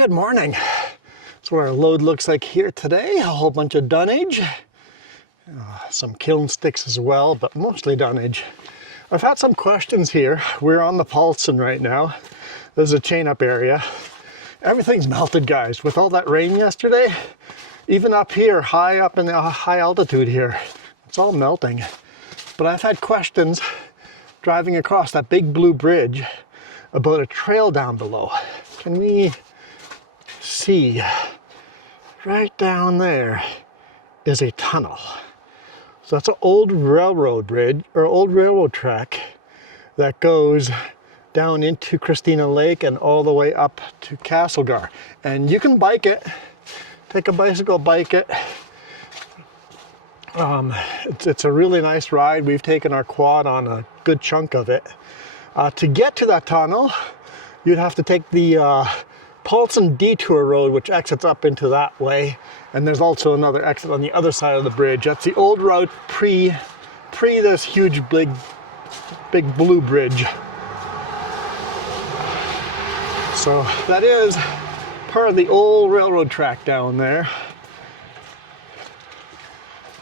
Good morning. That's what our load looks like here today. A whole bunch of dunnage. Some kiln sticks as well, but mostly dunnage. I've had some questions here. We're on the Paulson right now. There's a chain up area. Everything's melted, guys. With all that rain yesterday, even up here, high up in the high altitude here, it's all melting. But I've had questions driving across that big blue bridge about a trail down below. Can we see right down there is a tunnel. So that's an old railroad bridge or old railroad track that goes down into Christina Lake and all the way up to Castlegar. And you can bike it, take a bicycle, bike it. It's a really nice ride. We've taken our quad on a good chunk of it. To get to that tunnel, you'd have to take the Paulson detour road, which exits up into that way. And there's also another exit on the other side of the bridge. That's the old route pre this huge big blue bridge. So that is part of the old railroad track down there.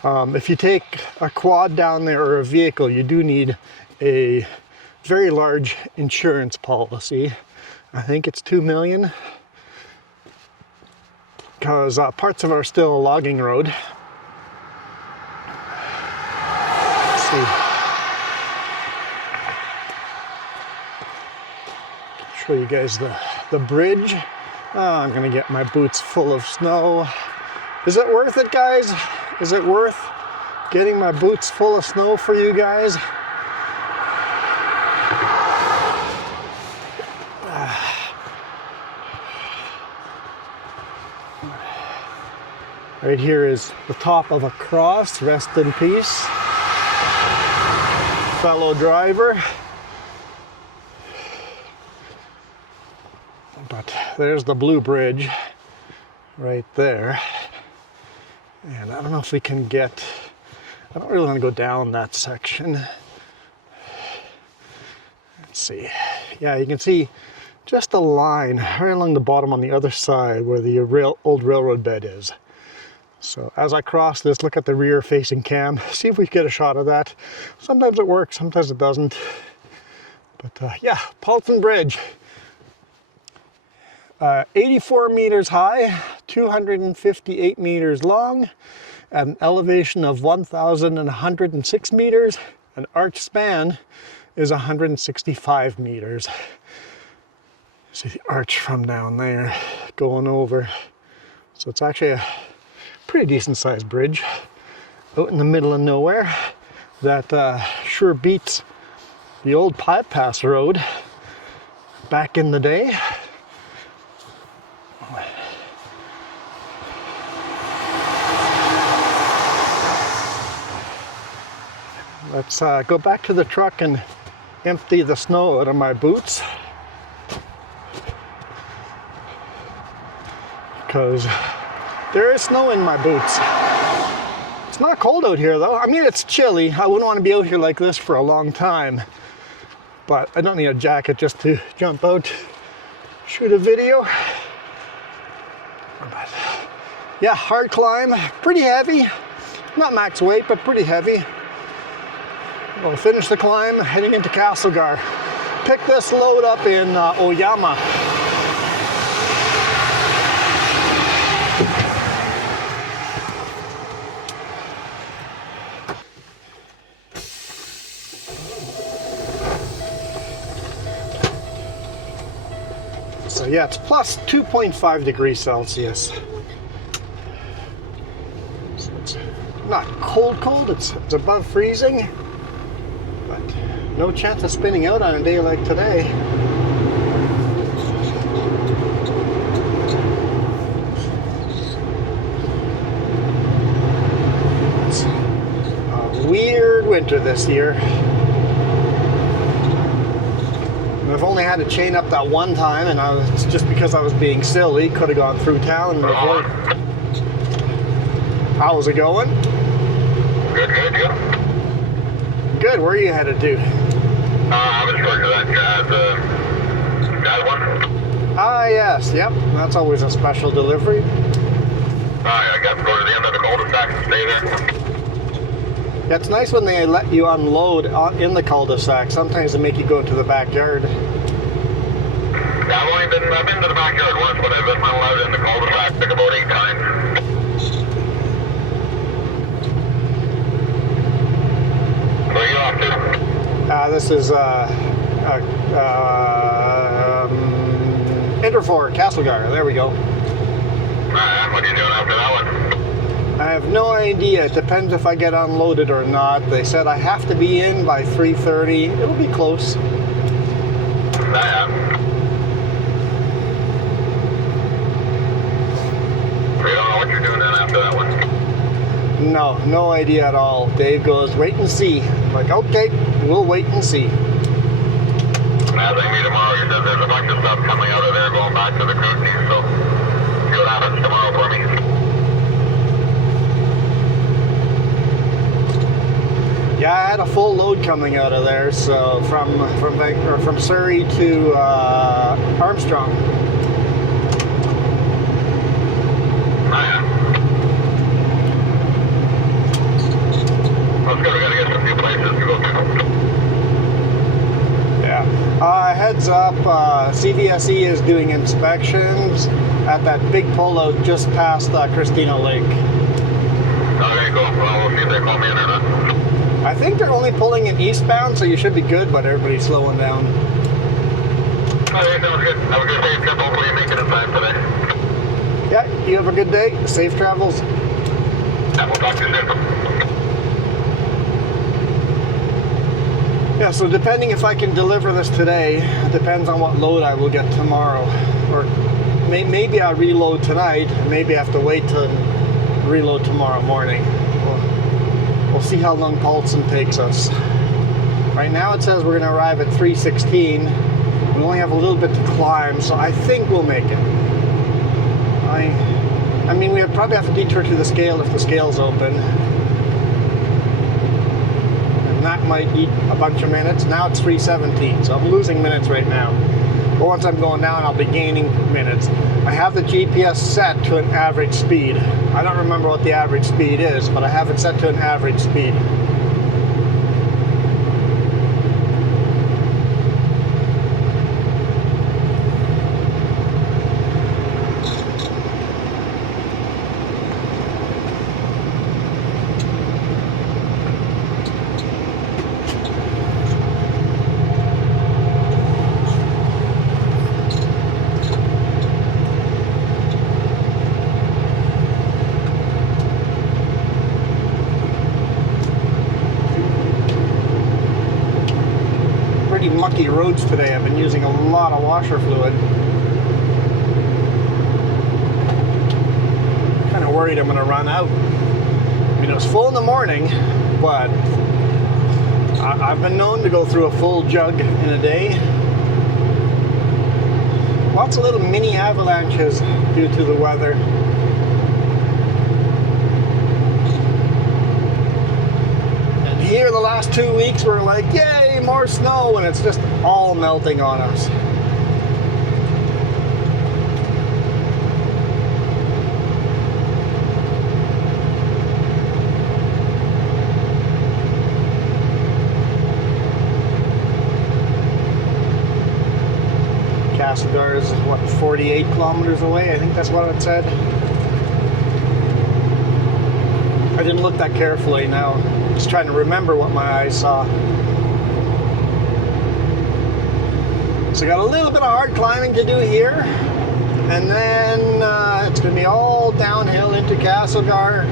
If you take a quad down there or a vehicle, you do need a very large insurance policy. I think it's $2 million, because parts of it are still a logging road. Let's see. Show you guys the bridge. Oh, I'm gonna get my boots full of snow. Is it worth it, guys? Is it worth getting my boots full of snow for you guys? Right here is the top of a cross. Rest in peace, fellow driver. But there's the blue bridge right there. And I don't know if we can get, I don't really want to go down that section. Let's see. Yeah, you can see just a line right along the bottom on the other side where the old railroad bed is. So as I cross this, look at the rear facing cam, see if we can get a shot of that. Sometimes it works, sometimes it doesn't. But yeah, Paulson Bridge. 84 meters high, 258 meters long, at an elevation of 1,106 meters. An arch span is 165 meters. See the arch from down there going over. So it's actually a pretty decent sized bridge out in the middle of nowhere that sure beats the old pipe pass road back in the day. Let's go back to the truck and empty the snow out of my boots, because there is snow in my boots. It's not cold out here though. I mean, it's chilly. I wouldn't want to be out here like this for a long time, but I don't need a jacket just to jump out, shoot a video. But yeah, hard climb, pretty heavy. Not max weight, but pretty heavy. We'll finish the climb heading into Castlegar. Pick this load up in Oyama. So yeah, it's plus 2.5 degrees Celsius. So it's not cold, it's above freezing. But no chance of spinning out on a day like today. It's a weird winter this year. And I've only had to chain up that one time, and it's just because I was being silly. Could have gone through town and avoided. How's it going? Good, yeah. Good, where are you headed to? I was talking to that guy, the guy one. Ah, yes, yep. That's always a special delivery. I got to go to the end of the cul-de-sac and stay there. Yeah, it's nice when they let you unload in the cul-de-sac. Sometimes they make you go into the backyard. Yeah, I've been to the backyard once, but I've been allowed in the cul-de-sac like about 8 times. Where are you off to? This is Interfor, Castlegar. There we go. What are you doing after that one? I have no idea. It depends if I get unloaded or not. They said I have to be in by 3:30. It'll be close. Yeah. So you don't know what you're doing then after that one? No idea at all. Dave goes, wait and see. I'm like, okay, we'll wait and see. As I meet tomorrow, he says there's a bunch of stuff coming out of there going back to the Kootenays, so see what happens tomorrow for me. Yeah, I had a full load coming out of there, so from Surrey to Armstrong. Yeah. Let's go, we gotta get some new places to go to. Yeah. Heads up, CVSE is doing inspections at that big pullout just past Christina Lake. Okay, cool. Well, we'll see if they call me in or not. I think they're only pulling in eastbound, so you should be good, but everybody's slowing down. Okay, sounds good. Have a good day, Kip. Hopefully you make it in time today. Yeah, you have a good day. Safe travels. Yeah, we'll talk to you soon. Yeah, so depending if I can deliver this today, it depends on what load I will get tomorrow. Or maybe I'll reload tonight, and maybe I have to wait to reload tomorrow morning. We'll see how long Paulson takes us. Right now it says we're going to arrive at 3:16. We only have a little bit to climb, so I think we'll make it. I mean, we would probably have to detour to the scale if the scale's open. And that might eat a bunch of minutes. Now it's 3:17, so I'm losing minutes right now. But once I'm going down, I'll be gaining minutes. I have the GPS set to an average speed. I don't remember what the average speed is, but I have it set to an average speed. Mucky roads today. I've been using a lot of washer fluid. Kind of worried I'm going to run out. I mean, it was full in the morning, but I've been known to go through a full jug in a day. Lots of little mini avalanches due to the weather. Here the last 2 weeks we're like, yay, more snow, and it's just all melting on us. Castlegar is, what, 48 kilometers away? I think that's what it said. I didn't look that carefully now. Just trying to remember what my eyes saw. So got a little bit of hard climbing to do here, and then it's going to be all downhill into Castlegar.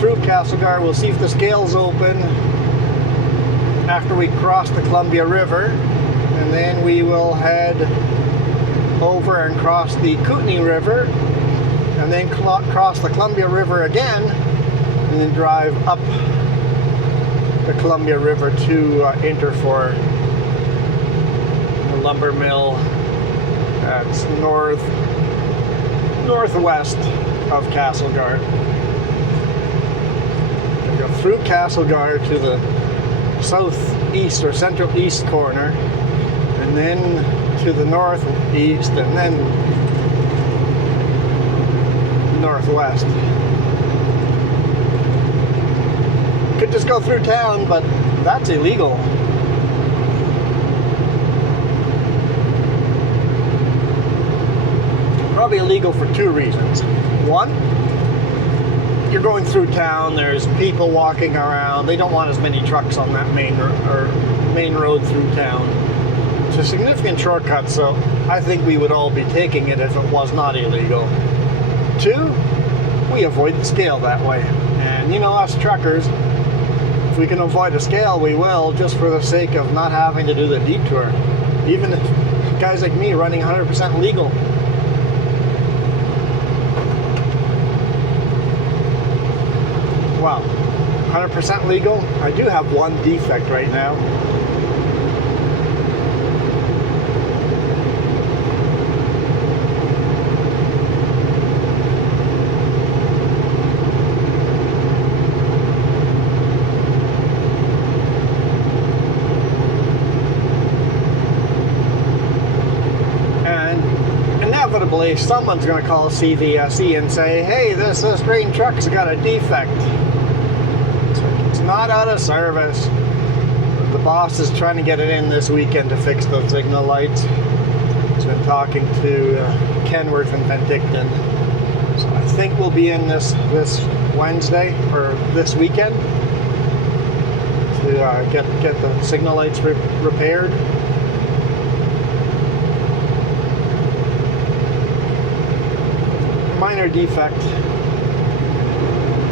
Through Castlegar, we'll see if the scale's open after we cross the Columbia River, and then we will head over and cross the Kootenay River, and then cross the Columbia River again, and then drive up the Columbia River to Interfor, the lumber mill that's northwest of Castlegar. We go through Castlegar to the southeast or central east corner, and then to the northeast and then northwest. Could just go through town, but that's illegal. Probably illegal for two reasons. One, you're going through town, there's people walking around, they don't want as many trucks on that main road through town. It's a significant shortcut, so I think we would all be taking it if it was not illegal. Two, we avoid the scale that way. And you know, us truckers, if we can avoid a scale, we will, just for the sake of not having to do the detour. Even if guys like me running 100% legal. Wow, 100% legal. I do have one defect right now. Someone's going to call CVSE and say, hey, this green truck's got a defect. It's not out of service. The boss is trying to get it in this weekend to fix the signal lights. He's been talking to Kenworth and PENTICTON. So I think we'll be in this Wednesday or this weekend to get the signal lights repaired. Minor defect.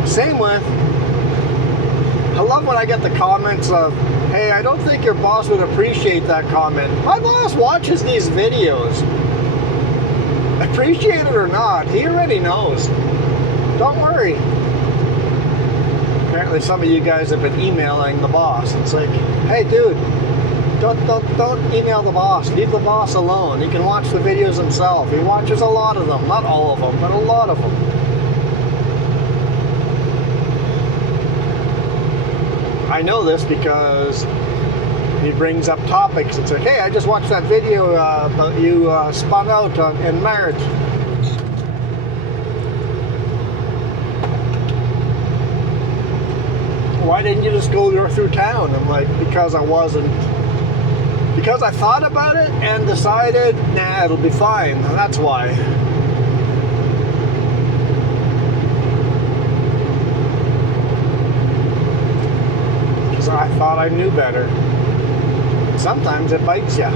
Same with, I love when I get the comments of, hey, I don't think your boss would appreciate that comment. My boss watches these videos. Appreciate it or not, he already knows. Don't worry. Apparently some of you guys have been emailing the boss. It's like, hey dude, don't email the boss. Leave the boss alone. He can watch the videos himself. He watches a lot of them. Not all of them, but a lot of them. I know this because he brings up topics. It's like, hey, I just watched that video about you spun out in March. Why didn't you just go through town? I'm like, because I thought about it and decided, nah, it'll be fine. That's why. Because I thought I knew better. Sometimes it bites you.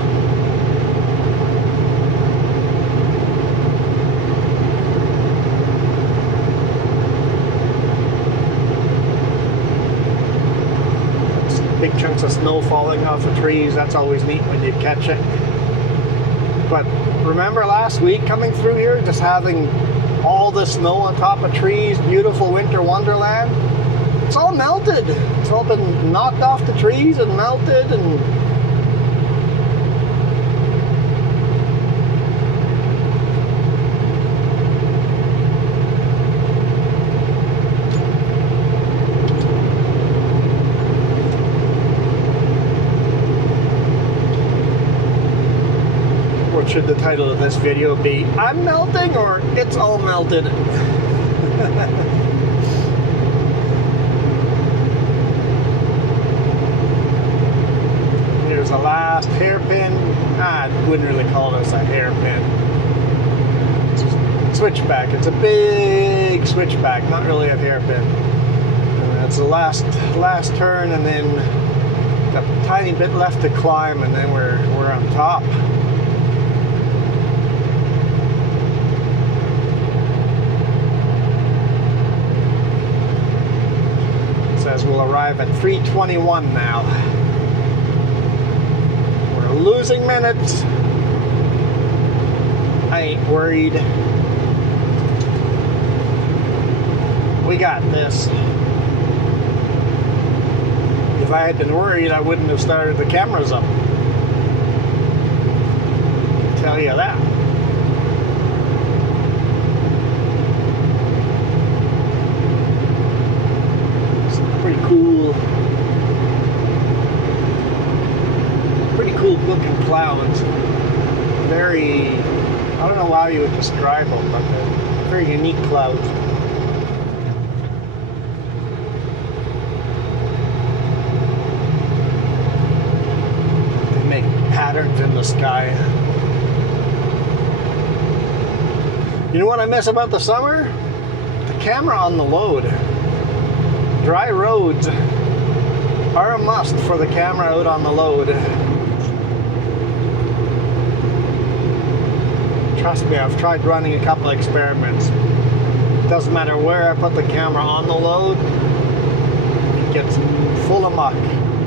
Big chunks of snow falling off the trees. That's always neat when you catch it. But remember last week coming through here, just having all the snow on top of trees, beautiful winter wonderland? It's all melted. It's all been knocked off the trees and melted, and should the title of this video be I'm melting or it's all melted? Here's the last hairpin. I wouldn't really call this a hairpin. It's a switchback. It's a big switchback, not really a hairpin. And that's the last turn, and then got a tiny bit left to climb, and then we're on top. We'll arrive at 3:21 now. We're losing minutes. I ain't worried. We got this. If I had been worried, I wouldn't have started the cameras up. I'll tell you that. Pretty cool looking clouds. very, I don't know how you would describe them, but they're very unique clouds. They make patterns in the sky. You know what I miss about the summer? The camera on the load. Dry roads are a must for the camera out on the load. Trust me, I've tried running a couple of experiments. Doesn't matter where I put the camera on the load, it gets full amok.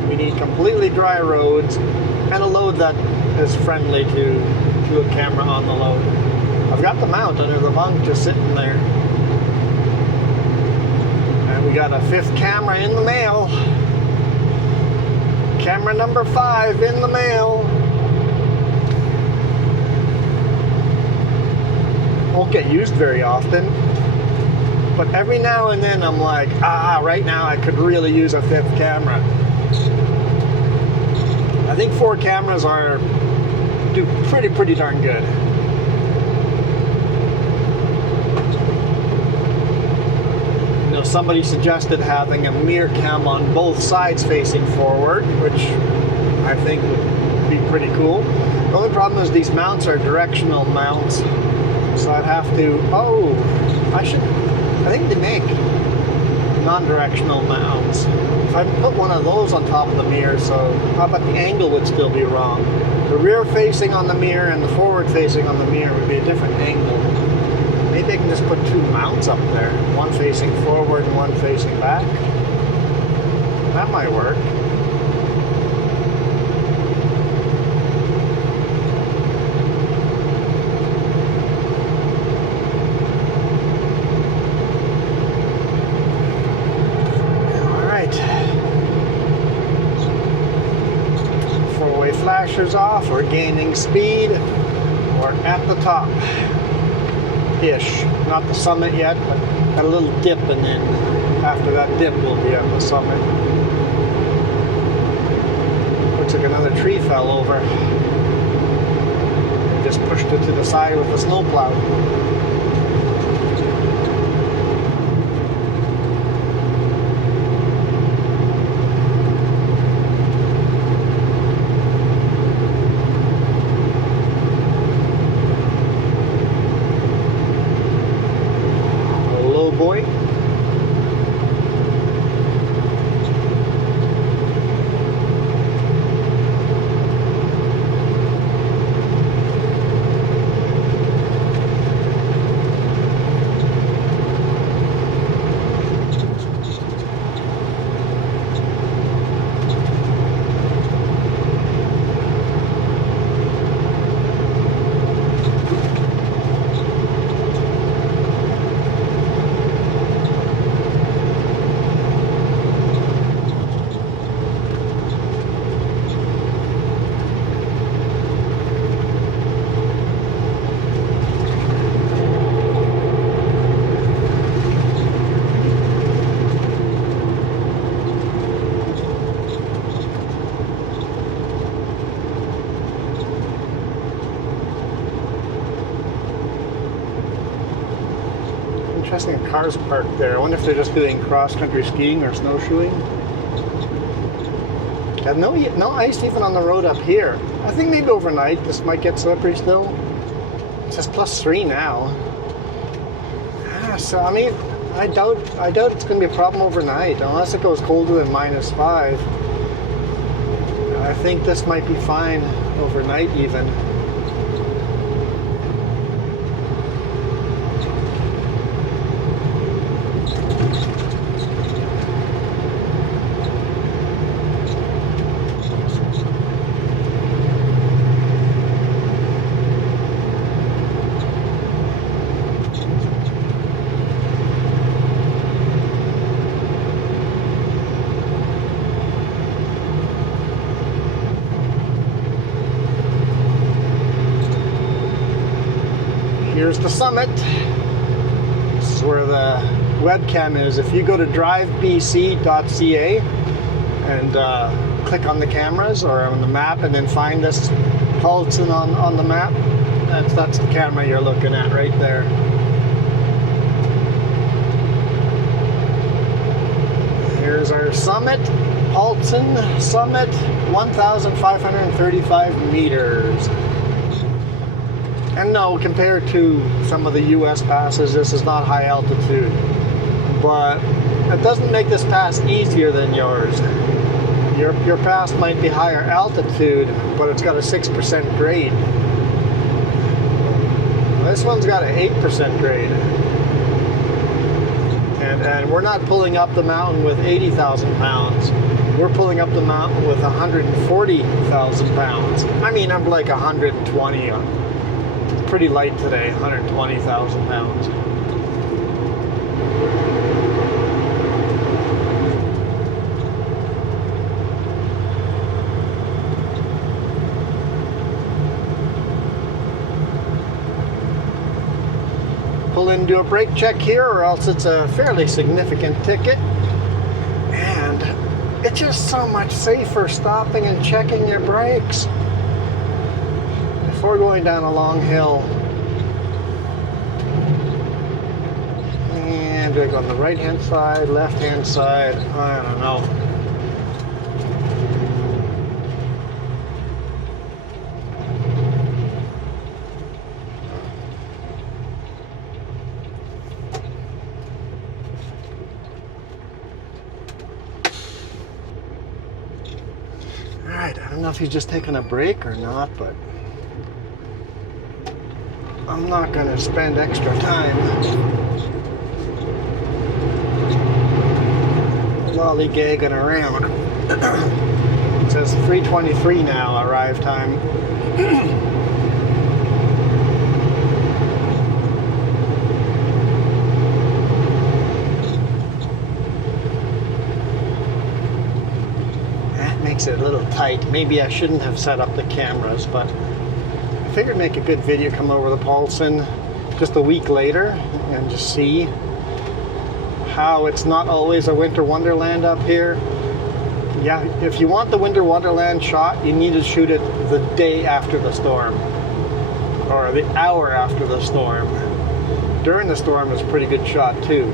We need completely dry roads and a load that is friendly to a camera on the load. I've got the mount under the bunk just sitting there. And we got a 5th camera in the mail. Camera number 5 in the mail. Won't get used very often, but every now and then I'm like, right now I could really use a 5th camera. I think 4 cameras do pretty darn good. You know, somebody suggested having a mirror cam on both sides facing forward, which I think would be pretty cool. The only problem is these mounts are directional mounts. So I'd have to, I think they make non-directional mounts. If I put one of those on top of the mirror, so how about the angle would still be wrong? The rear facing on the mirror and the forward facing on the mirror would be a different angle. Maybe I can just put 2 mounts up there, one facing forward and one facing back. That might work. Flashers off, we're gaining speed, we're at the top ish, not the summit yet, but got a little dip, and then after that dip we'll be at the summit. Looks like another tree fell over. Just pushed it to the side with a snowplow. Boy. Interesting, cars parked there. I wonder if they're just doing cross-country skiing or snowshoeing. Got no ice even on the road up here. I think maybe overnight this might get slippery still. It says +3 now. So I mean, I doubt it's going to be a problem overnight unless it goes colder than -5. I think this might be fine overnight even. Here's the summit. This is where the webcam is. If you go to drivebc.ca and click on the cameras or on the map and then find this Paulson on the map, that's the camera you're looking at right there. Here's our summit, Paulson Summit, 1,535 meters. And no, compared to some of the US passes, this is not high altitude. But it doesn't make this pass easier than yours. Your pass might be higher altitude, but it's got a 6% grade. This one's got an 8% grade. And we're not pulling up the mountain with 80,000 pounds. We're pulling up the mountain with 140,000 pounds. I mean, I'm like 120. It's pretty light today, 120,000 pounds. Pull in, do a brake check here, or else it's a fairly significant ticket. And it's just so much safer stopping and checking your brakes before going down a long hill. And do I go on the right hand side, left hand side? I don't know. Alright, I don't know if he's just taking a break or not, but I'm not going to spend extra time lollygagging around. It says 3:23 now, arrive time. It a little tight. Maybe I shouldn't have set up the cameras, but I figured make a good video, come over the Paulson just a week later and just see how it's not always a winter wonderland up here. Yeah, if you want the winter wonderland shot, you need to shoot it the day after the storm or the hour after the storm. During the storm is a pretty good shot too.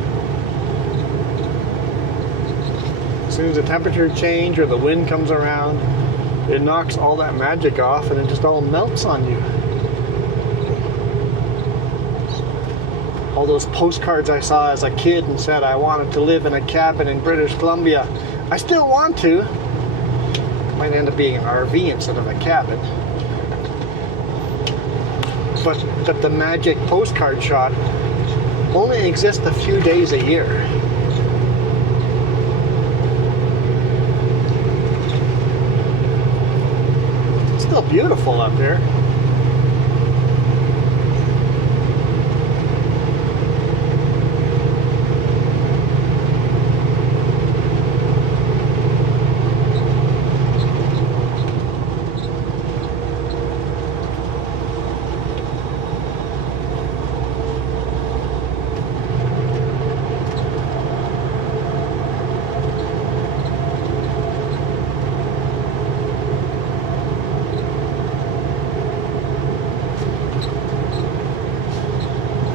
As soon as the temperature change or the wind comes around, it knocks all that magic off and it just all melts on you. All those postcards I saw as a kid and said I wanted to live in a cabin in British Columbia. I still want to. Might end up being an RV instead of a cabin. But the magic postcard shot only exists a few days a year. Beautiful up here.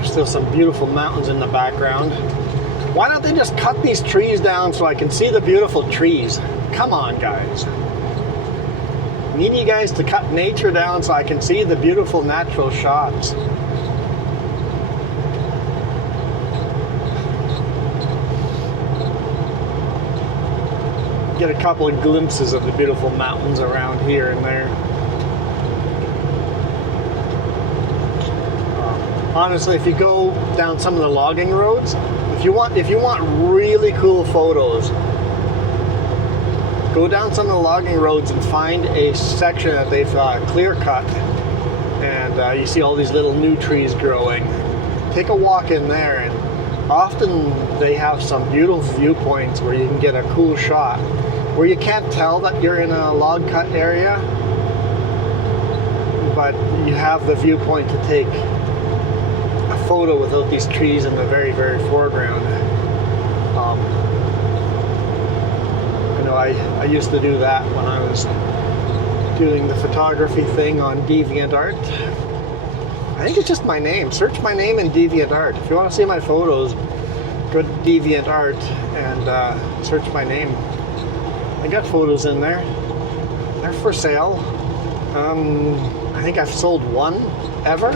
Still some beautiful mountains in the background. Why don't they just cut these trees down so I can see the beautiful trees? Come on, guys. I need you guys to cut nature down so I can see the beautiful natural shots. Get a couple of glimpses of the beautiful mountains around here and there. Honestly, if you go down some of the logging roads, if you want really cool photos, go down some of the logging roads and find a section that they've clear cut, and you see all these little new trees growing. Take a walk in there, and often they have some beautiful viewpoints where you can get a cool shot, where you can't tell that you're in a log cut area, but you have the viewpoint to take photo without these trees in the very, very foreground. I know know, I used to do that when I was doing the photography thing on DeviantArt. I think it's just my name. Search my name in DeviantArt. If you want to see my photos, go to DeviantArt and search my name. I got photos in there. They're for sale. I think I've sold one ever.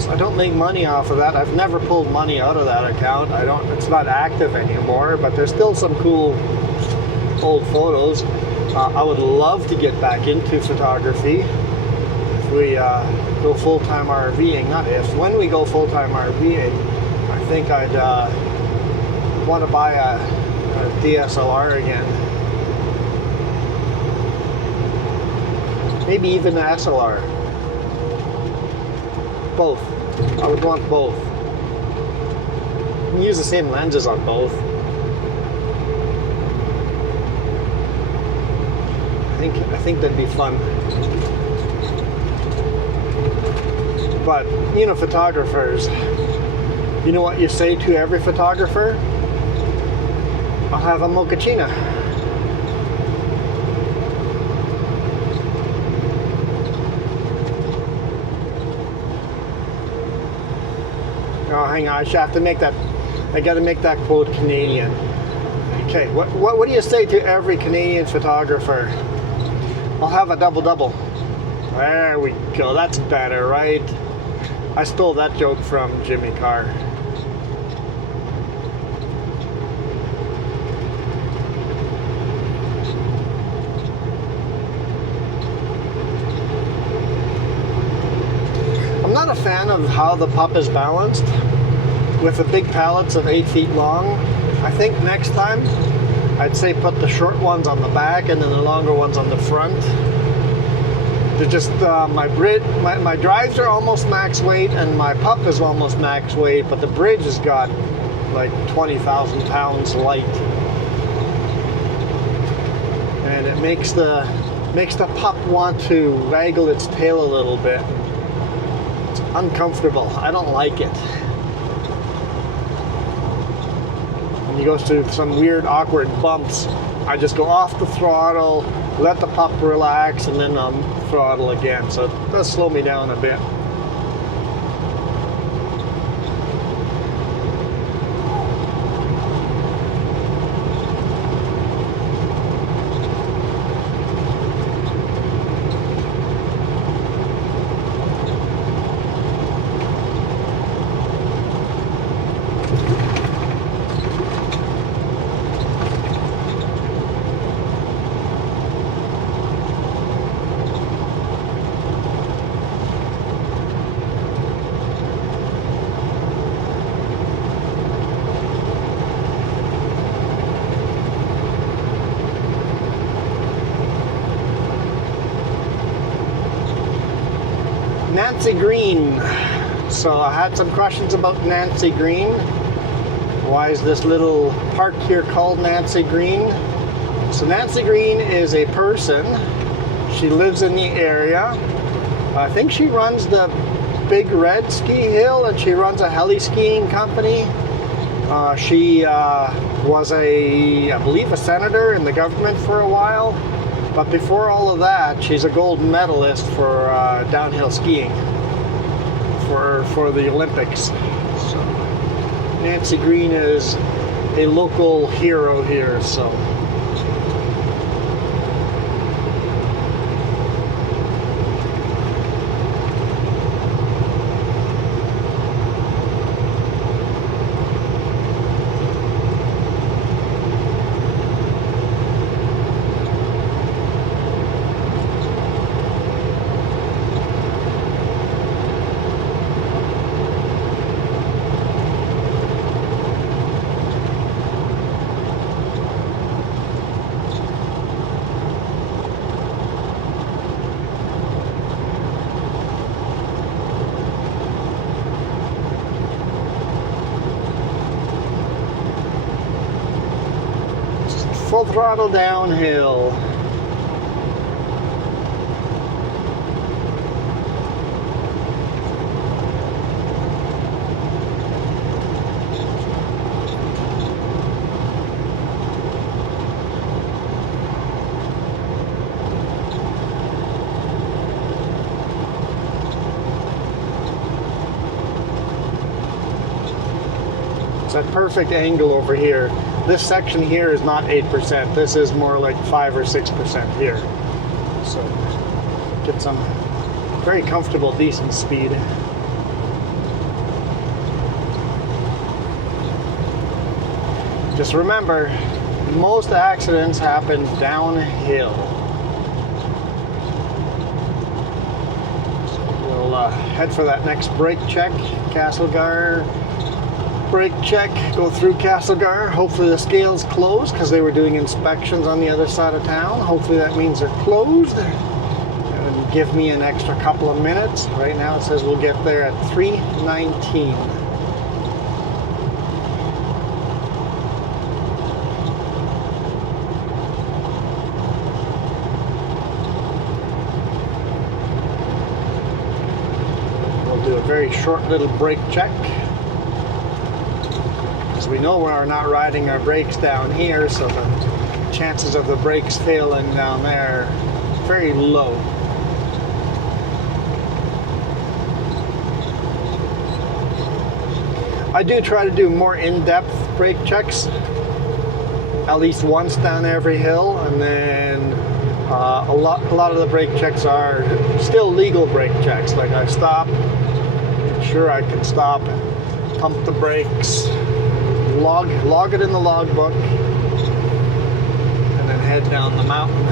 So I don't make money off of that. I've never pulled money out of that account. It's not active anymore, but there's still some cool old photos. I would love to get back into photography if we go full-time RVing. Not if, when we go full-time RVing, I think I'd want to buy a DSLR again. Maybe even an SLR. Both. I would want both. You can use the same lenses on both. I think that'd be fun. But, you know, photographers, you know what you say to every photographer? I'll have a mochaccino. Oh, hang on, I should have to make that, I gotta make that quote Canadian. Okay, what do you say to every Canadian photographer? I'll have a double-double. There we go, that's better, right? I stole that joke from Jimmy Carr. I'm not a fan of how the pup is balanced with the big pallets of 8 feet long. I think next time I'd say put the short ones on the back and then the longer ones on the front. They're just my drives are almost max weight and my pup is almost max weight, but the bridge has got like 20,000 pounds light, and it makes the pup want to waggle its tail a little bit. It's uncomfortable. I don't like it. When he goes through some weird awkward bumps, I just go off the throttle, let the pup relax, and then throttle again. So it does slow me down a bit. Nancy Green. So I had some questions about Nancy Green. Why is this little park here called Nancy Green? So Nancy Green is a person. She lives in the area. I think she runs the Big Red Ski Hill and she runs a heli skiing company. She was I believe a senator in the government for a while. But before all of that, she's a gold medalist for downhill skiing for the Olympics. So Nancy Green is a local hero here. So full throttle downhill. perfect angle over here. This section here is not 8%. This is more like 5 or 6% here. So get some very comfortable, decent speed. Just remember, most accidents happen downhill. So we'll head for that next brake check. Castlegar brake check. Go through Castlegar. Hopefully the scale's closed because they were doing inspections on the other side of town. Hopefully that means they're closed. And give me an extra couple of minutes. Right now it says we'll get there at 3:19. Do a very short little brake check, because we know we're not riding our brakes down here, so the chances of the brakes failing down there are very low. I do try to do more in-depth brake checks, at least once down every hill, and then a lot of the brake checks are still legal brake checks. Like I stop, make sure I can stop, pump the brakes, log it in the logbook, and then head down the mountain.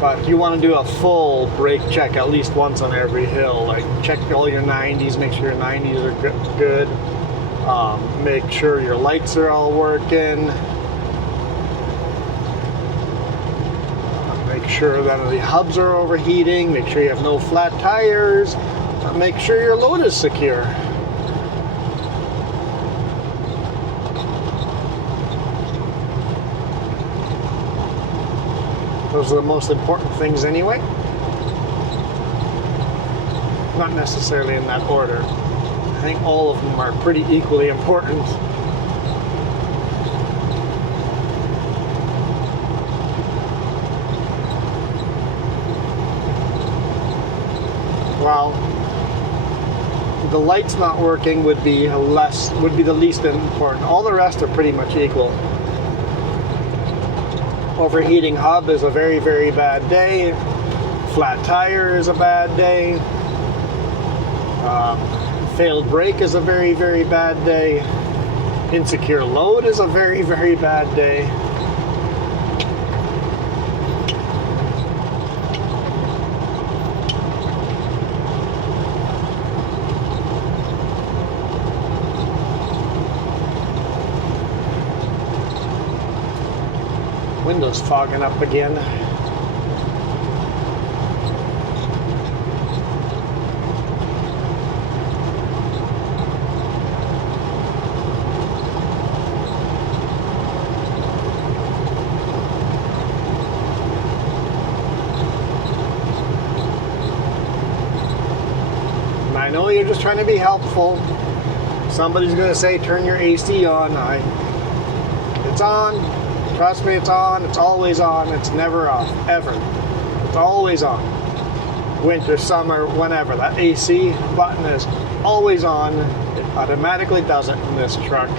But you want to do a full brake check at least once on every hill. Like check all your 90s, make sure your 90s are good. Make sure your lights are all working. Make sure that the hubs are overheating. Make sure you have no flat tires. Make sure your load is secure. Those are the most important things anyway. Not necessarily in that order. I think all of them are pretty equally important. Well, the lights not working would be the least important. All the rest are pretty much equal. Overheating hub is a very, very bad day. Flat tire is a bad day. Failed brake is a very, very bad day. Insecure load is a very, very bad day. Windows fogging up again. I know you're just trying to be helpful. Somebody's going to say, turn your AC on. It's on. Trust me, it's on. It's always on. It's never off, ever. It's always on. Winter, summer, whenever. That AC button is always on. It automatically does it in this truck.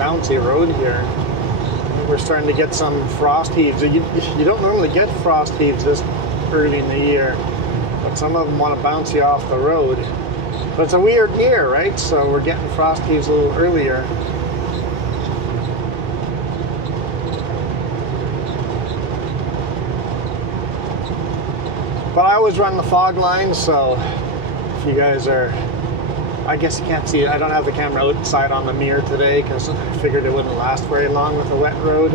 Bouncy road here. We're starting to get some frost heaves. You don't normally get frost heaves this early in the year, but some of them want to bounce you off the road. But it's a weird year, right? So we're getting frost heaves a little earlier. But I always run the fog line, so if you guys are, I guess you can't see it. I don't have the camera outside on the mirror today because I figured it wouldn't last very long with a wet road.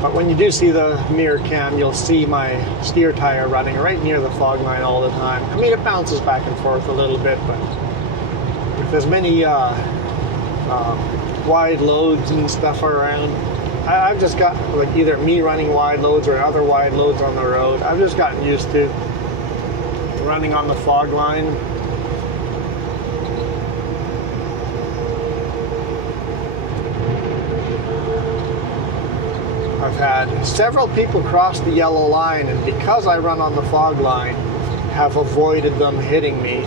But when you do see the mirror cam, you'll see my steer tire running right near the fog line all the time. I mean, it bounces back and forth a little bit, but with as many wide loads and stuff around, I've just got, like, either me running wide loads or other wide loads on the road, I've just gotten used to running on the fog line. I've had several people cross the yellow line, and because I run on the fog line, have avoided them hitting me.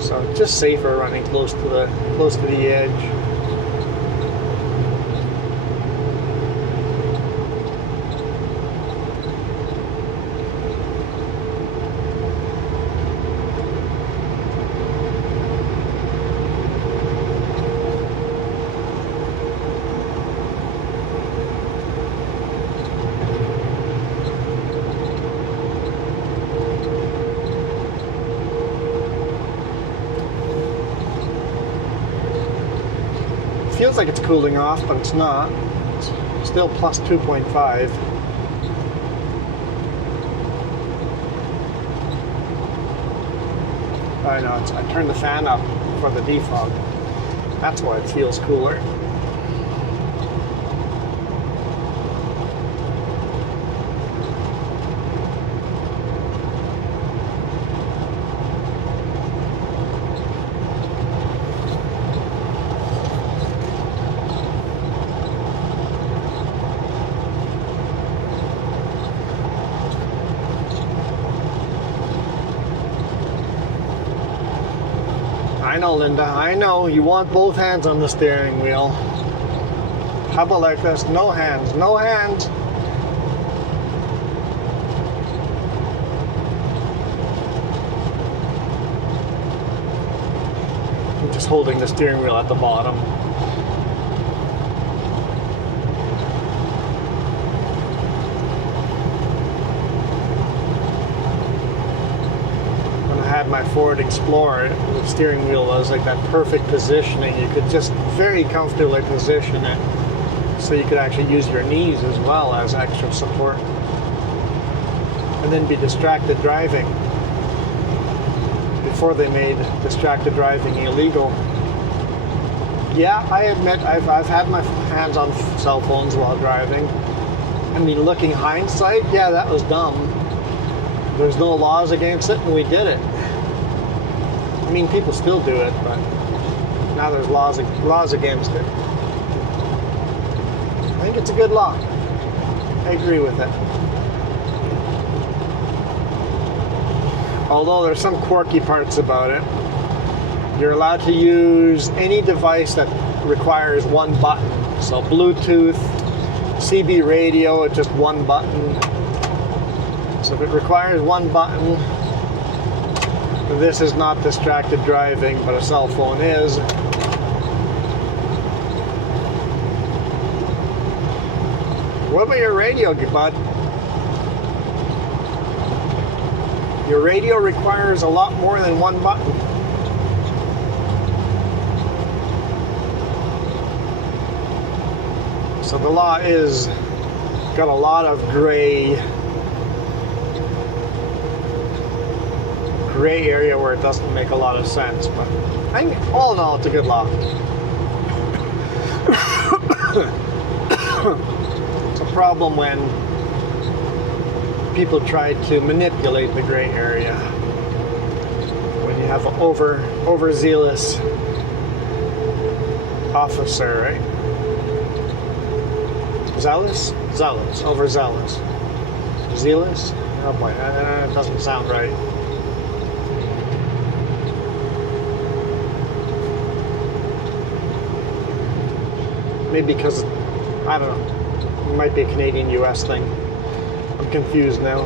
So it's just safer running close to the edge. Feels like it's cooling off, but it's not. It's still plus 2.5. I know, I turned the fan up for the defog. That's why it feels cooler. I know, Linda, I know you want both hands on the steering wheel. How about like this? No hands, no hands. I'm just holding the steering wheel at the bottom. My Ford Explorer, the steering wheel was like that perfect positioning. You could just very comfortably position it so you could actually use your knees as well as extra support and then be distracted driving. Before they made distracted driving illegal. Yeah, I admit I've had my hands on cell phones while driving. I mean, looking hindsight, yeah, that was dumb. There's no laws against it and we did it. I mean, people still do it, but now there's laws against it. I think it's a good law. I agree with it. Although there's some quirky parts about it. You're allowed to use any device that requires one button. So Bluetooth, CB radio, it's just one button. So if it requires one button, this is not distracted driving, but a cell phone is. What about your radio, bud? Your radio requires a lot more than one button. So the law is got a lot of gray area where it doesn't make a lot of sense, but I think all in all it's a good law. It's a problem when people try to manipulate the gray area. When you have an overzealous officer, right? Zealous? Zealous. Overzealous. Zealous? Oh boy, that doesn't sound right. Maybe because, I don't know, it might be a Canadian-US thing. I'm confused now.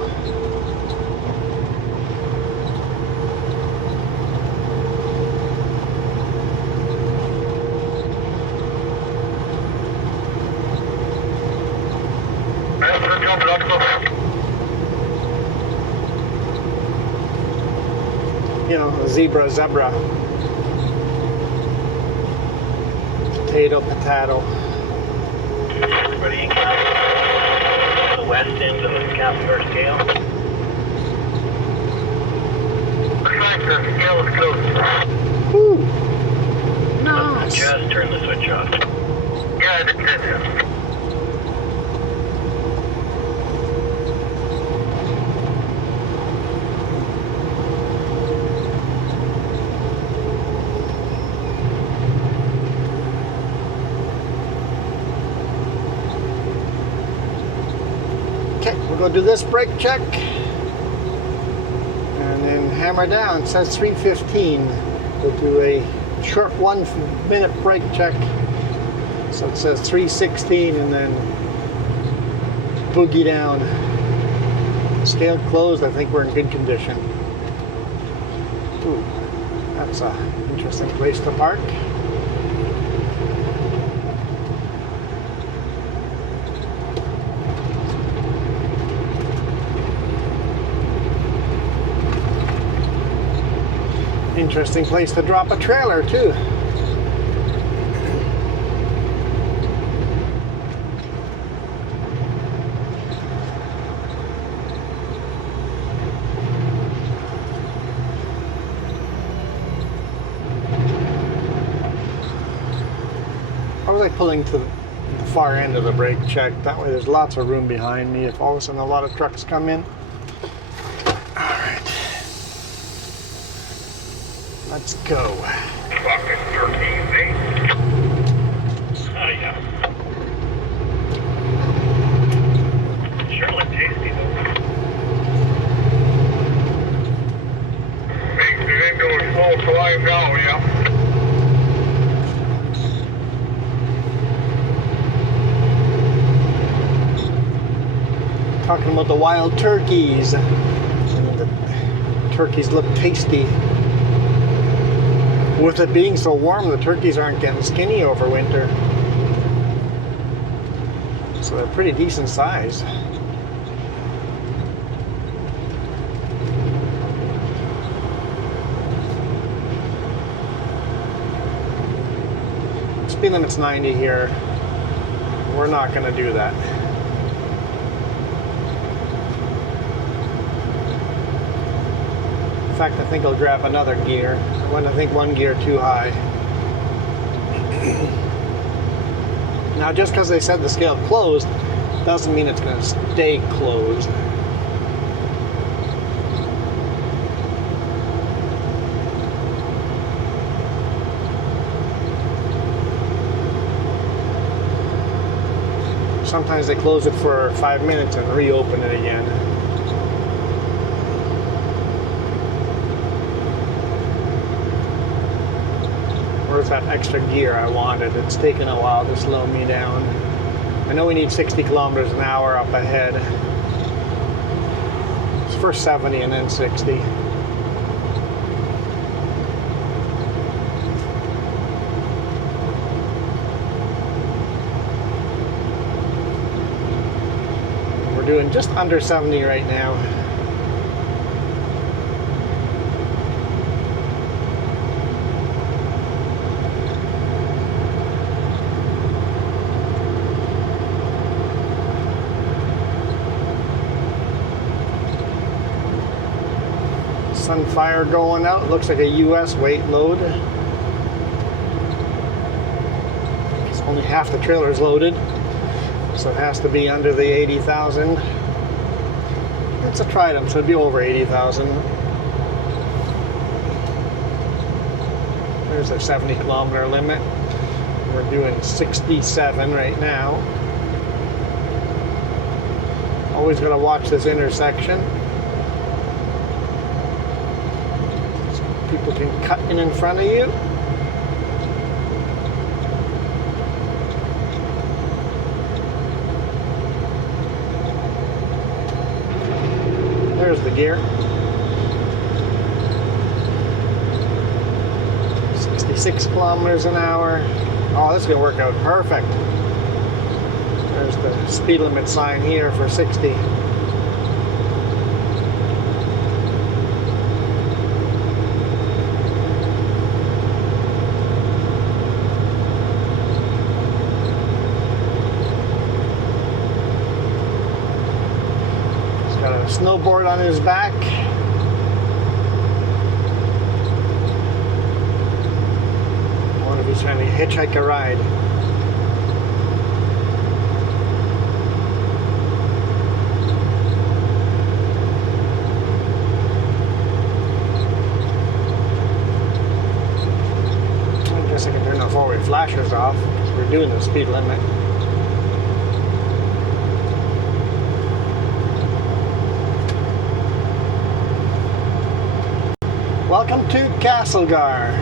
You know, zebra. Potato. everybody the west end of the Castlegar scale. Looks like the scale is closed. Woo! Nice. Just turn the switch off. Yeah, I did that. Okay, we'll go do this brake check. And then hammer down. It says 3:15. We'll do a short 1 minute brake check. So it says 3:16 and then boogie down. Scale closed. I think we're in good condition. Ooh, that's a interesting place to park. Interesting place to drop a trailer too. I was like pulling to the far end of the brake check. That way there's lots of room behind me if all of a sudden a lot of trucks come in. Let's go. Fucking turkeys, eh? Oh, yeah. Sure look tasty, though. Makes it ain't going full, so I know, yeah. Talking about the wild turkeys. The turkeys look tasty. With it being so warm, the turkeys aren't getting skinny over winter. So they're pretty decent size. Speed limit's 90 here. We're not going to do that. In fact, I think I'll grab another gear. I think one gear too high. Now, just because they said the scale closed doesn't mean it's going to stay closed. Sometimes they close it for 5 minutes and reopen it again. Where's that extra gear I wanted? It's taken a while to slow me down. I know we need 60 kilometers an hour up ahead. It's first 70 and then 60. We're doing just under 70 right now. Sunfire going out. Looks like a US weight load. It's only half the trailer's loaded, so it has to be under the 80,000. It's a Trident, so it'd be over 80,000. There's our 70 kilometer limit. We're doing 67 right now. Always gotta watch this intersection. People can cut in front of you. There's the gear. 66 kilometers an hour. Oh, this is going to work out perfect. There's the speed limit sign here for 60. a snowboard on his back. I wonder if he's trying to hitchhike a ride. I guess I can turn the forward flashers off because we're doing the speed limit. Welcome to Castlegar.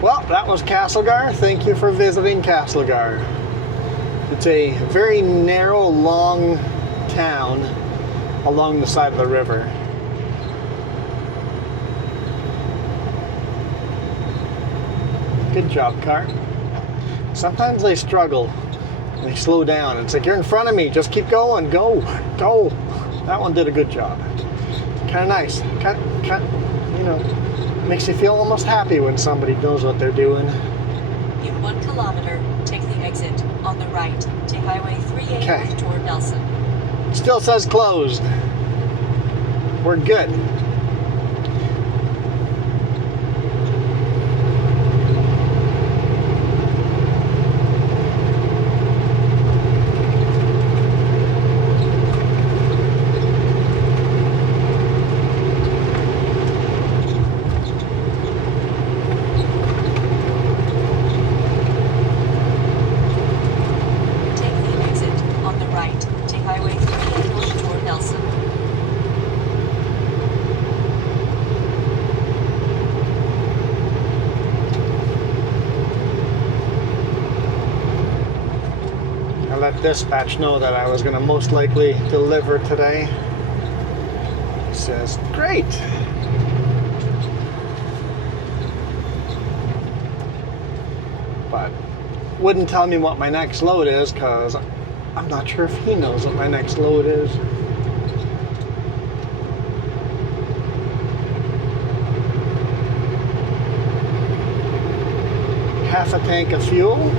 Well, that was Castlegar. Thank you for visiting Castlegar. It's a very narrow, long town along the side of the river. Good job, car. Sometimes they struggle. They slow down. It's like, you're in front of me. Just keep going. Go. Go. That one did a good job. Kind of nice. You know, makes you feel almost happy when somebody knows what they're doing. In 1 kilometer, take the exit on the right to Highway 3A Okay. toward Nelson. Still says closed. We're good. Let dispatch know that I was going to most likely deliver today. He says, great. But wouldn't tell me what my next load is because I'm not sure if he knows what my next load is. Half a tank of fuel.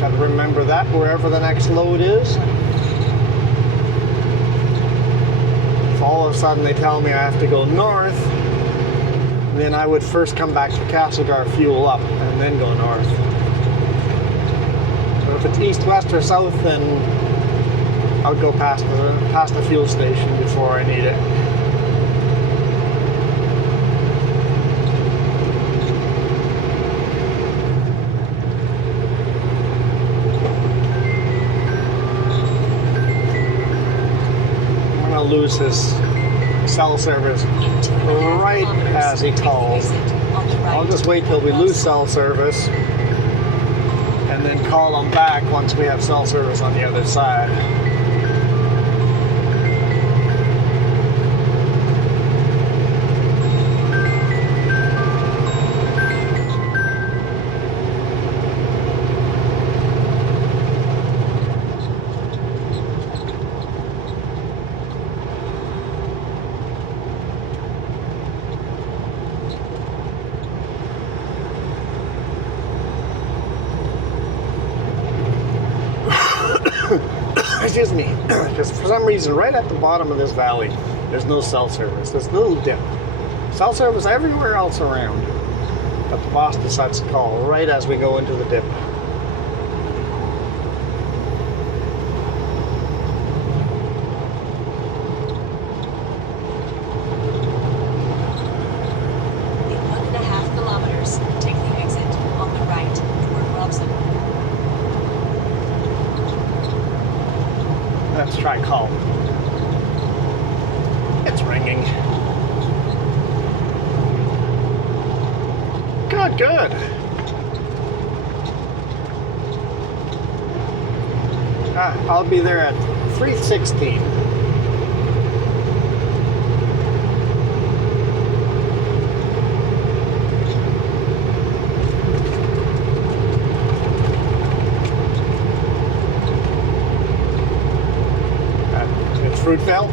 Got to remember that wherever the next load is. If all of a sudden they tell me I have to go north, then I would first come back to Castlegar, fuel up, and then go north. But if it's east, west, or south, then I'll go past the fuel station before I need it. Lose his cell service right as he calls. I'll just wait till we lose cell service and then call him back once we have cell service on the other side. Excuse me, because for some reason right at the bottom of this valley there's no cell service. There's a little dip. Cell service everywhere else around, but the boss decides to call right as we go into the dip. In 1.5 kilometers, take the exit on the right toward Paulson. Let's try call. It's ringing. Good, good. I'll be there at 3:16. Fruitvale?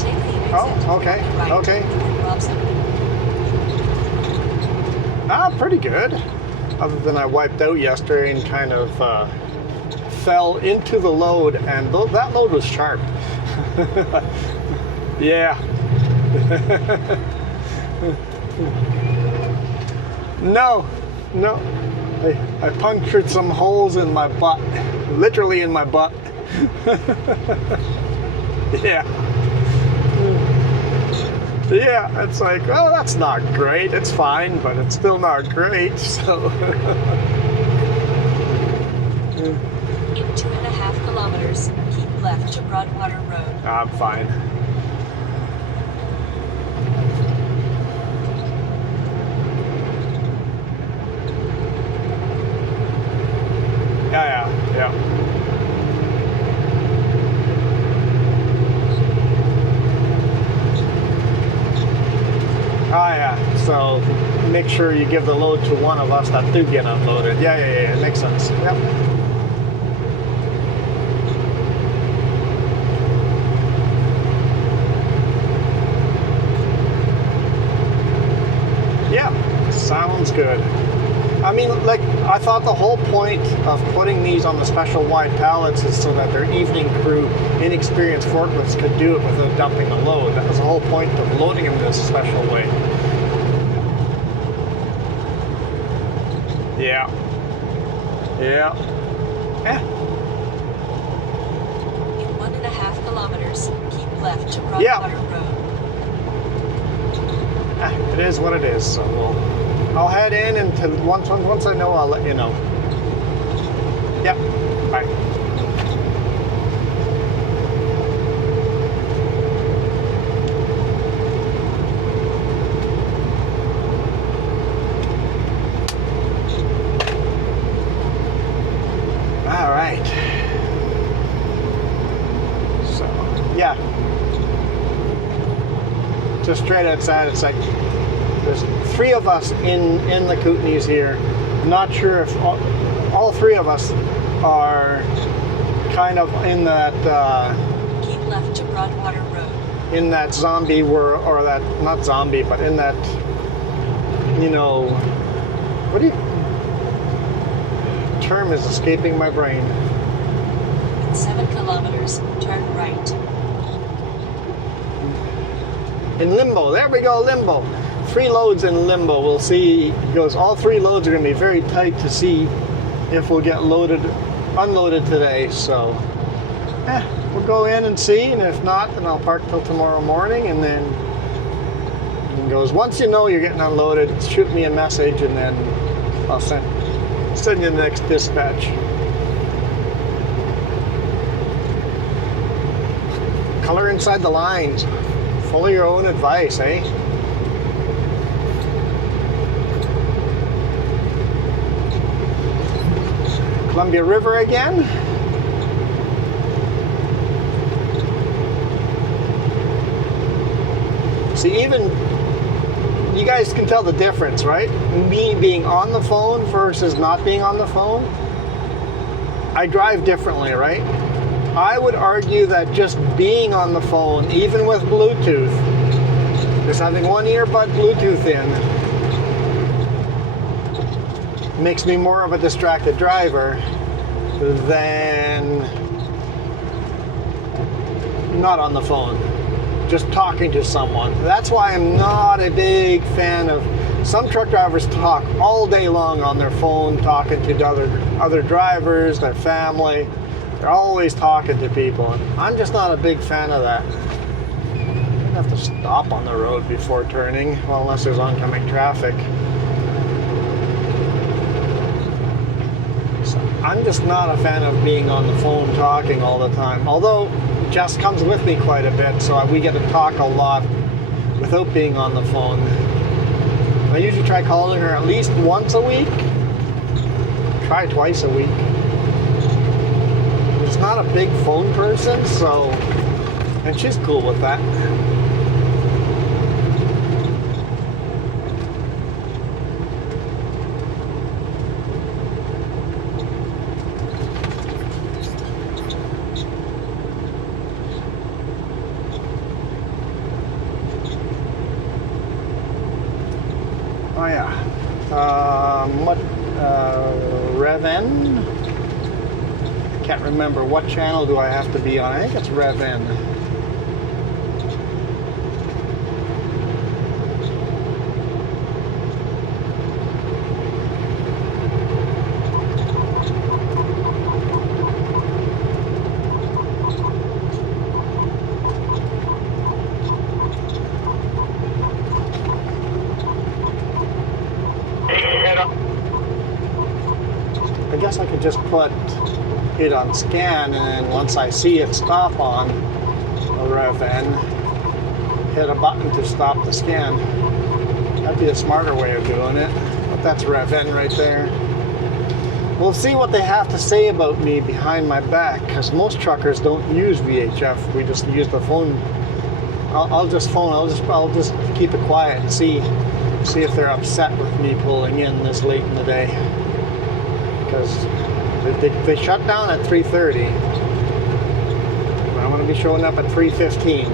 Take the exit Oh, exit. Okay, On the right, okay. toward Robson. Ah, pretty good. Other than I wiped out yesterday and kind of fell into the load, and that load was sharp. Yeah. No. I punctured some holes in my butt. Literally in my butt. Yeah. Yeah, it's like, well, that's not great. It's fine, but it's still not great, so. In 2.5 kilometers, keep left to Broadwater Road. I'm fine. Yeah. Oh yeah, so make sure you give the load to one of us that do get unloaded. Yeah, it makes sense. Yep. Yeah, sounds good. I mean, like, I thought the whole point of putting these on the special wide pallets is so that their evening crew, inexperienced forklifts, could do it without dumping the load. That was the whole point of loading them this special way. Yeah. In 1.5 kilometers, keep left to Broadwater Road. It is what it is, so I'll head in, and once I know, I'll let you know. Yep. Bye. All right. So, yeah. Just straight outside, it's like there's 3 of us in the Kootenays here. I'm not sure if all 3 of us are kind of in that Keep left to Broadwater Road. in that zombie world, or that, not zombie, but in that, you know, what do you, term is escaping my brain. In 7 kilometers, turn right. In limbo, there we go, limbo. 3 loads in limbo. We'll see. He goes, all 3 loads are going to be very tight to see if we'll get unloaded today. So, we'll go in and see, and if not, then I'll park till tomorrow morning. And then he goes, once you know you're getting unloaded, shoot me a message, and then I'll send you the next dispatch. Color inside the lines. Follow your own advice, eh? Columbia River again. See, even you guys can tell the difference, right? Me being on the phone versus not being on the phone. I drive differently, right? I would argue that just being on the phone, even with Bluetooth, just having one earbud Bluetooth in, makes me more of a distracted driver than not on the phone, just talking to someone. That's why I'm not a big fan of, some truck drivers talk all day long on their phone, talking to other drivers, their family. They're always talking to people. I'm just not a big fan of that. You have to stop on the road before turning, well, unless there's oncoming traffic. So I'm just not a fan of being on the phone talking all the time. Although Jess comes with me quite a bit, so we get to talk a lot without being on the phone. I usually try calling her at least once a week. Try twice a week. She's not a big phone person, so, and she's cool with that. Oh yeah. Rev-N? Can't remember. What channel do I have to be on? I think it's Rev-N. I guess I could just put it on scan, and then once I see it stop on a Rev-N, hit a button to stop the scan. That'd be a smarter way of doing it. But that's Rev-N right there. We'll see what they have to say about me behind my back, because most truckers don't use VHF. We just use the phone. I'll just phone. I'll just keep it quiet and see if they're upset with me pulling in this late in the day. Because they shut down at 3:30. I'm going to be showing up at 3:15.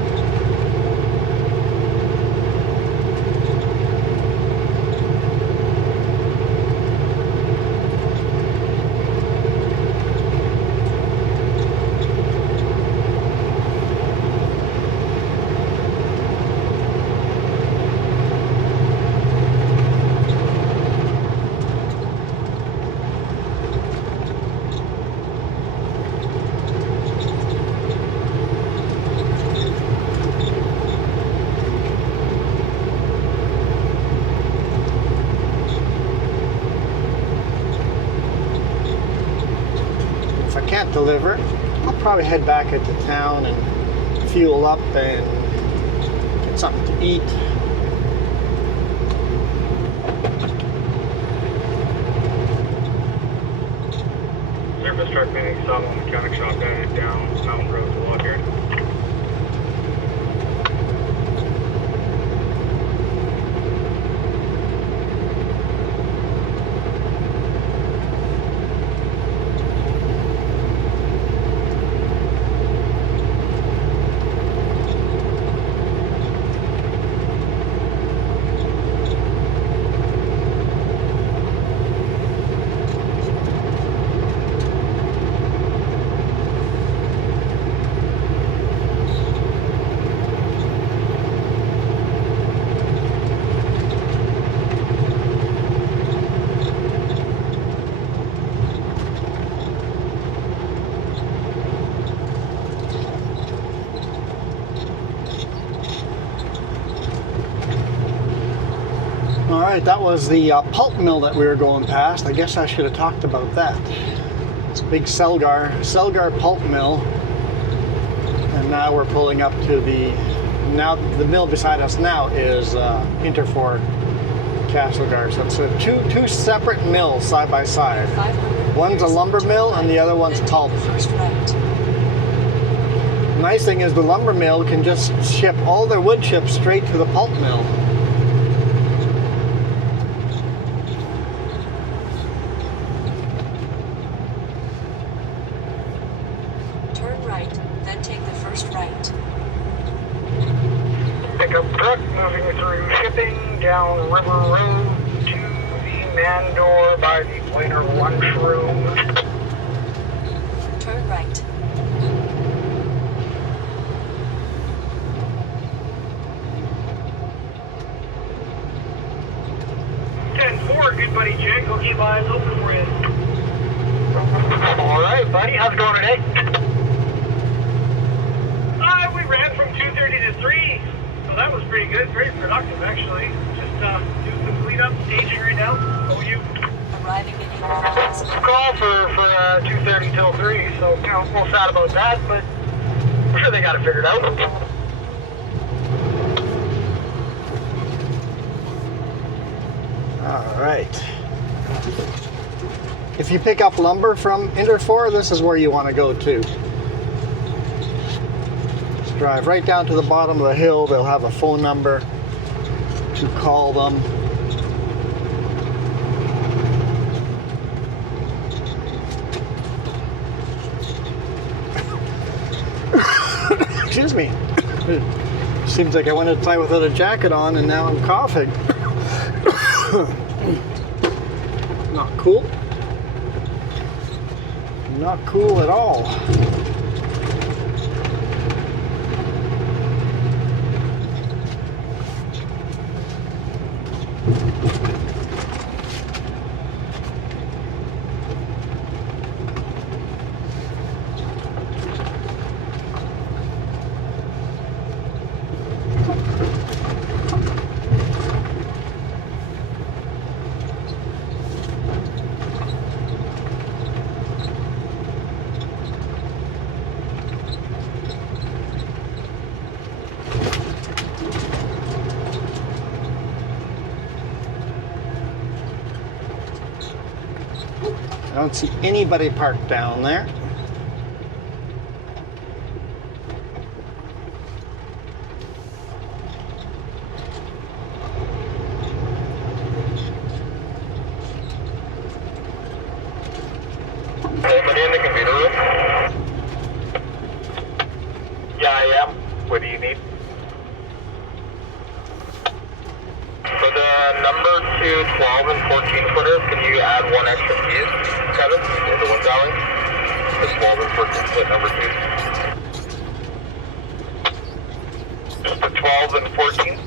Deliver, I'll probably head back into town and fuel up and get something to eat. Surface truck being installed on the mechanic shop down Mountain Road to Walker. That was the pulp mill that we were going past. I guess I should have talked about that. It's a big Castlegar pulp mill. And now we're pulling up to the mill beside us now is Interfor Castlegar. So it's two separate mills side by side. One's a lumber mill and the other one's pulp. The nice thing is the lumber mill can just ship all their wood chips straight to the pulp mill. Pickup truck moving through shipping down River Road to the man door by the winter lunchroom. Turn right. Good buddy Jake, we'll keep eyes open for you. Alright buddy, how's it going today? We ran from 2:30 to 3, so that was pretty good, very productive actually. Just doing some cleanup, staging right now. How are you? Arriving at Call for 2:30 till 3, so you know, a little sad about that, but I'm sure they got it figured out. All right. If you pick up lumber from Interfor, this is where you want to go to. Just drive right down to the bottom of the hill. They'll have a phone number to call them. Excuse me. Seems like I went outside without a jacket on and now I'm coughing. Not cool. Not cool at all. I don't see anybody parked down there. Anybody in the computer room? Yeah, I am. What do you need? For the number 2, 12 and 14 footers, can you add one extra fuse, Kevin? Is the one going? The 12 and 14 foot number 2. Just the 12 and 14?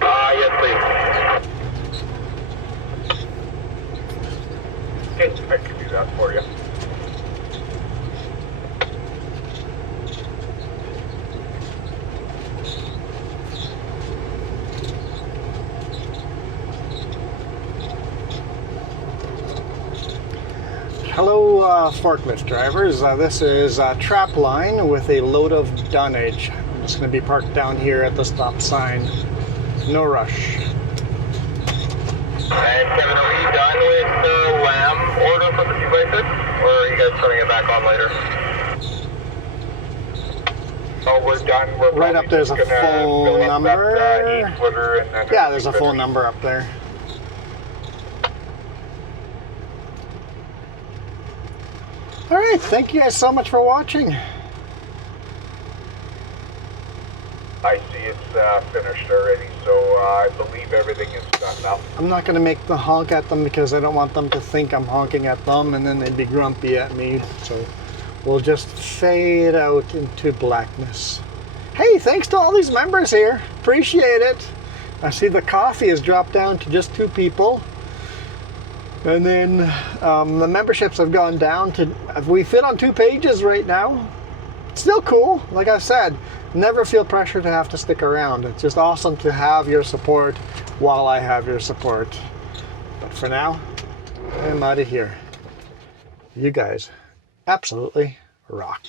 Yes, please. Okay, I can do that for you. Hello, forklift drivers. This is trap line with a load of dunnage. I'm just going to be parked down here at the stop sign. No rush. And Kevin, are we done with the lamb order for the 2x6? Or are you guys putting it back on later? Oh, we're done. We're Right up there's a phone number. Yeah, there's a phone number up there. All right, thank you guys so much for watching. I see it's finished already, so I believe everything is done now. I'm not going to make the honk at them because I don't want them to think I'm honking at them and then they'd be grumpy at me. So we'll just fade out into blackness. Hey, thanks to all these members here. Appreciate it. I see the coffee has dropped down to just 2 people. And then the memberships have gone down to, we fit on 2 pages right now. Still cool, like I said, never feel pressure to have to stick around. It's just awesome to have your support while I have your support. But for now, I'm out of here. You guys absolutely rock.